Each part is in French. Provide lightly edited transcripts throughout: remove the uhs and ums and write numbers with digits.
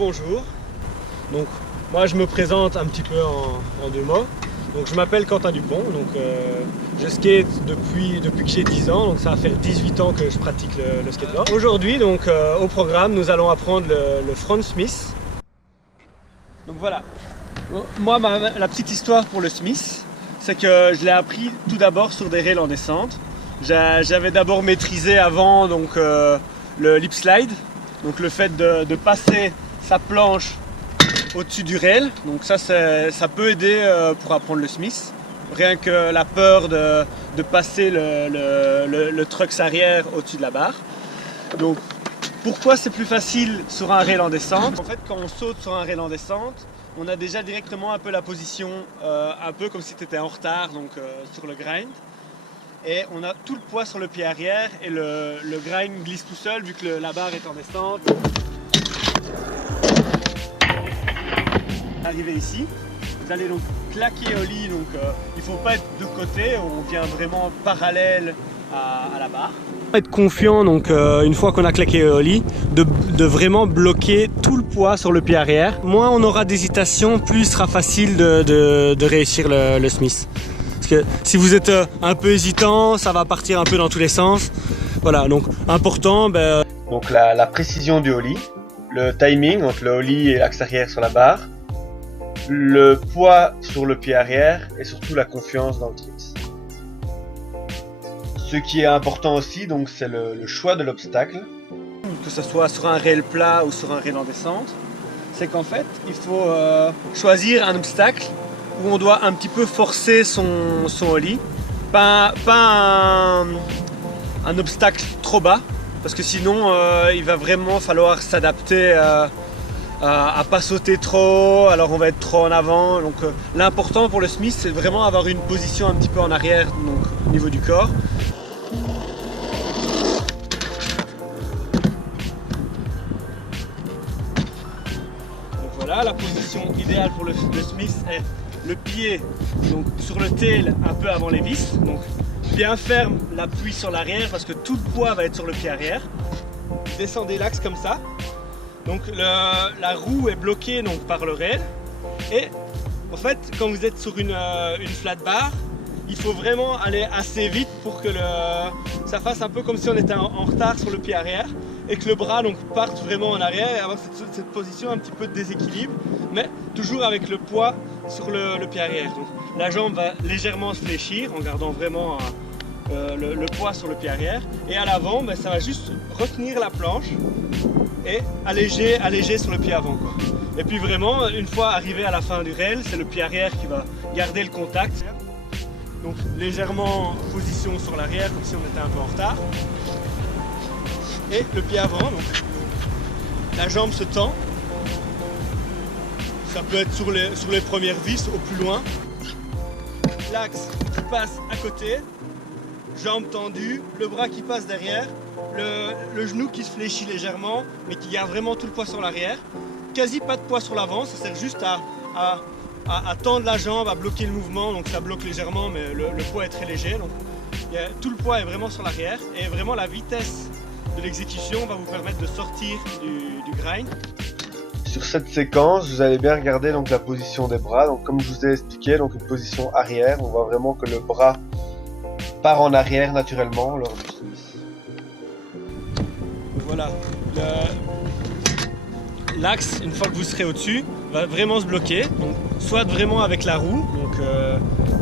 bonjour. Donc, moi je me présente un petit peu en deux mots. Donc, je m'appelle Quentin Dupont, donc, je skate depuis que j'ai 10 ans, donc ça va faire 18 ans que je pratique le skateboard. Aujourd'hui, donc, au programme, nous allons apprendre le front Smith. Donc voilà, moi la petite histoire pour le Smith, c'est que je l'ai appris tout d'abord sur des rails en descente. J'avais d'abord maîtrisé avant donc, le lip slide, donc le fait de passer sa planche au-dessus du rail. Donc ça peut aider pour apprendre le Smith. Rien que la peur de passer le trucks arrière au-dessus de la barre. Donc pourquoi c'est plus facile sur un rail en descente? En fait, quand on saute sur un rail en descente, on a déjà directement un peu la position, un peu comme si tu étais en retard donc, sur le grind. Et on a tout le poids sur le pied arrière et le grind glisse tout seul vu que la barre est en descente. Arrivé ici, vous allez donc claquer au lit, donc il ne faut pas être de côté, on vient vraiment parallèle à la barre. Être confiant donc une fois qu'on a claqué au lit, de vraiment bloquer tout le poids sur le pied arrière. Moins on aura d'hésitation, plus il sera facile de réussir le Smith. Parce que si vous êtes un peu hésitant, ça va partir un peu dans tous les sens. Voilà, donc important. Donc la précision du ollie, le timing entre le ollie et l'axe arrière sur la barre, le poids sur le pied arrière et surtout la confiance dans le trips. Ce qui est important aussi, donc, c'est le choix de l'obstacle. Que ce soit sur un rail plat ou sur un rail en descente, c'est qu'en fait, il faut choisir un obstacle où on doit un petit peu forcer son ollie. Pas un obstacle trop bas, parce que sinon, il va vraiment falloir s'adapter à pas sauter trop, alors on va être trop en avant. Donc l'important pour le Smith, c'est vraiment avoir une position un petit peu en arrière, donc au niveau du corps. Voilà, la position idéale pour le Smith est le pied donc, sur le tail un peu avant les vis. Donc bien ferme l'appui sur l'arrière parce que tout le poids va être sur le pied arrière. Descendez l'axe comme ça. Donc la roue est bloquée donc, par le rail. Et en fait, quand vous êtes sur une flat bar, il faut vraiment aller assez vite pour que ça fasse un peu comme si on était en retard sur le pied arrière. Et que le bras donc, parte vraiment en arrière et avoir cette position un petit peu de déséquilibre, mais toujours avec le poids sur le pied arrière. Donc, la jambe va légèrement se fléchir en gardant vraiment le poids sur le pied arrière. Et à l'avant, ça va juste retenir la planche et alléger sur le pied avant. Quoi. Et puis vraiment, une fois arrivé à la fin du rail, c'est le pied arrière qui va garder le contact. Donc légèrement position sur l'arrière, comme si on était un peu en retard. Et le pied avant, donc la jambe se tend. Ça peut être sur les premières vis au plus loin. L'axe qui passe à côté, jambe tendue, le bras qui passe derrière, le genou qui se fléchit légèrement, mais qui garde vraiment tout le poids sur l'arrière. Quasi pas de poids sur l'avant, ça sert juste à tendre la jambe, à bloquer le mouvement, donc ça bloque légèrement, mais le poids est très léger. Donc, tout le poids est vraiment sur l'arrière et vraiment la vitesse de l'exécution va vous permettre de sortir du grind. Sur cette séquence, vous allez bien regarder donc, la position des bras. Donc, comme je vous ai expliqué, donc, une position arrière, on voit vraiment que le bras part en arrière naturellement lors du Smith. Voilà, l'axe, une fois que vous serez au-dessus, va vraiment se bloquer. Donc, soit vraiment avec la roue, donc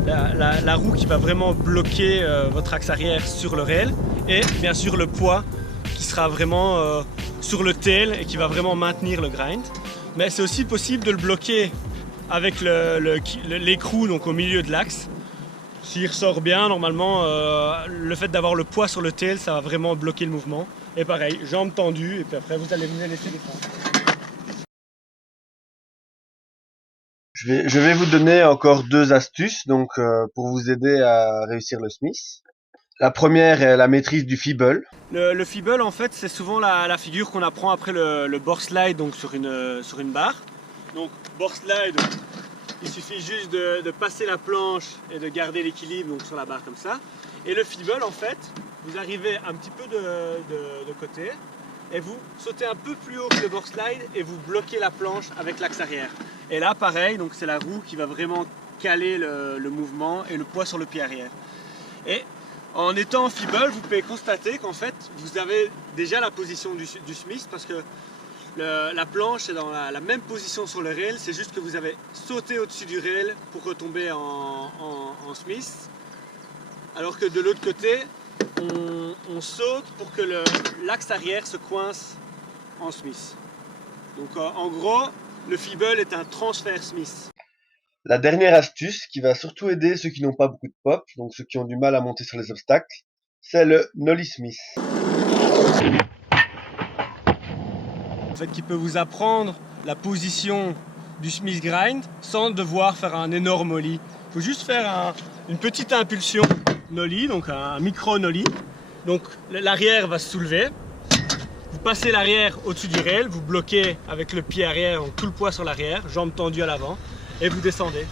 la roue qui va vraiment bloquer votre axe arrière sur le rail, et bien sûr le poids qui sera vraiment sur le tail et qui va vraiment maintenir le grind. Mais c'est aussi possible de le bloquer avec l'écrou donc au milieu de l'axe. S'il ressort bien, normalement, le fait d'avoir le poids sur le tail, ça va vraiment bloquer le mouvement. Et pareil, jambes tendues, et puis après vous allez vous laisser défendre. Je vais vous donner encore 2 astuces donc, pour vous aider à réussir le Smith. La première est la maîtrise du feeble. Le feeble, en fait, c'est souvent la figure qu'on apprend après le board slide donc sur une barre. Donc, board slide, il suffit juste de passer la planche et de garder l'équilibre donc sur la barre comme ça. Et le feeble, en fait, vous arrivez un petit peu de côté et vous sautez un peu plus haut que le board slide et vous bloquez la planche avec l'axe arrière. Et là pareil, donc c'est la roue qui va vraiment caler le mouvement et le poids sur le pied arrière. Et en étant en feeble, vous pouvez constater qu'en fait vous avez déjà la position du Smith parce que la planche est dans la même position sur le rail, c'est juste que vous avez sauté au-dessus du rail pour retomber en Smith. Alors que de l'autre côté, on saute pour que l'axe arrière se coince en Smith. Donc en gros, le feeble est un transfert Smith. La dernière astuce qui va surtout aider ceux qui n'ont pas beaucoup de pop, donc ceux qui ont du mal à monter sur les obstacles, c'est le Nollie Smith. En fait, qui peut vous apprendre la position du Smith grind sans devoir faire un énorme ollie. Il faut juste faire une petite impulsion nollie, donc un micro nollie. Donc l'arrière va se soulever. Vous passez l'arrière au-dessus du rail, vous bloquez avec le pied arrière, donc tout le poids sur l'arrière, jambes tendues à l'avant, et vous descendez.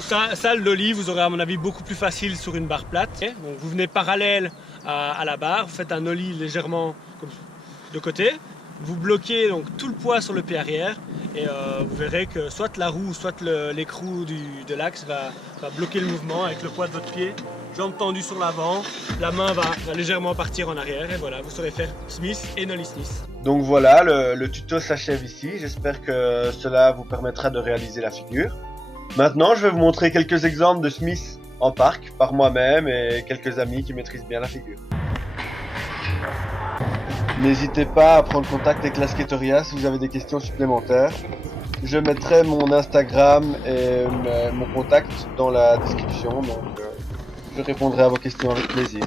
Ça, le nollie, vous aurez à mon avis beaucoup plus facile sur une barre plate. Donc vous venez parallèle à la barre, vous faites un nollie légèrement de côté. Vous bloquez donc tout le poids sur le pied arrière et vous verrez que soit la roue, soit l'écrou de l'axe va bloquer le mouvement avec le poids de votre pied, jambes tendues sur l'avant, la main va légèrement partir en arrière et voilà, vous saurez faire Smith et Nollie Smith. Donc voilà, le tuto s'achève ici, j'espère que cela vous permettra de réaliser la figure. Maintenant, je vais vous montrer quelques exemples de Smith en parc par moi-même et quelques amis qui maîtrisent bien la figure. N'hésitez pas à prendre contact avec la Skateria si vous avez des questions supplémentaires. Je mettrai mon Instagram et mon contact dans la description, donc je répondrai à vos questions avec plaisir.